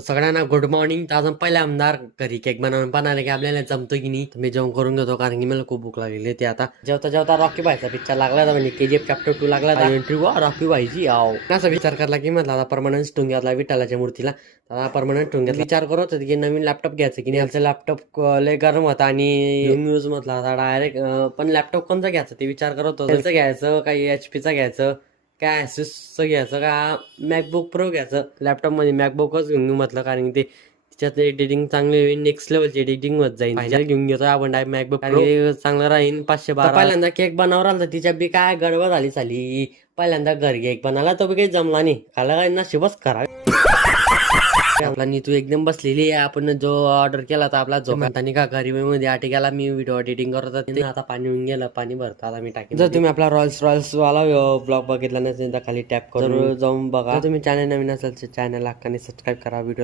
सगळ्यांना good morning. तर अजून पहिले आमदार घरी केक बनवून पण आले की आपल्याला जमतो की नाही. मी जेवण करून घेतो कारण की मला खूप भूक लागलेली ते आता जेवता जेवता रॉकी भाईचा पिक्चर लागला होता, म्हणजे KGF चॅप्टर 2 लागला होता. एंट्री वा रॉकी भाईची आव असा विचार करला की म्हटलं आता परमनंट ठेवून घेतला विठ्ठलाच्या मूर्तीला. आता परमनंट ठेवून घेतला. विचार करत होते की नवीन लॅपटॉप घ्यायचं की नाही. लॅपटॉप लय गरम होता आणि यूज म्हटलं आता डायरेक्ट. पण लॅपटॉप कोणता घ्यायचं ते विचार करत होतो. त्याचं घ्यायचं काही HP चा घ्यायचं काय Asusचं घ्यायचं का मॅकबुक प्रो घ्यायचं. लॅपटॉप मध्ये मॅकबुकच घेऊन घेऊ म्हटलं कारण की ते त्याच्यात एडिटिंग चांगली होईल, नेक्स्ट लेवलची एडिटिंग होत जाईल. फायनल घेऊन घेतो आपण मॅकबुक प्रो, चांगलं राहील 512. पहिल्यांदा केक बनवला तर तिच्या बी काय गडबड झाली. पहिल्यांदा घरी केक बनवला तो बी काही जमला नाही. खाला काय नशीबच खरा. आपला नीतू एकदम बसलेली आहे. आपण जो ऑर्डर केला होता आपला जो आणि का गरीबीमध्ये आटी गेला. मी व्हिडिओ एडिटिंग करत होते. आता पाणी होऊन गेलं, पाणी भरतो आता मी टाकेन. जर तुम्ही आपला रॉयल्स वाला ब्लॉग बघितला नसेल तर खाली टॅप करून जाऊन बघा. तुम्ही चॅनल नवीन असेल तर चॅनल हक्काने सबस्क्राईब करा. व्हिडिओ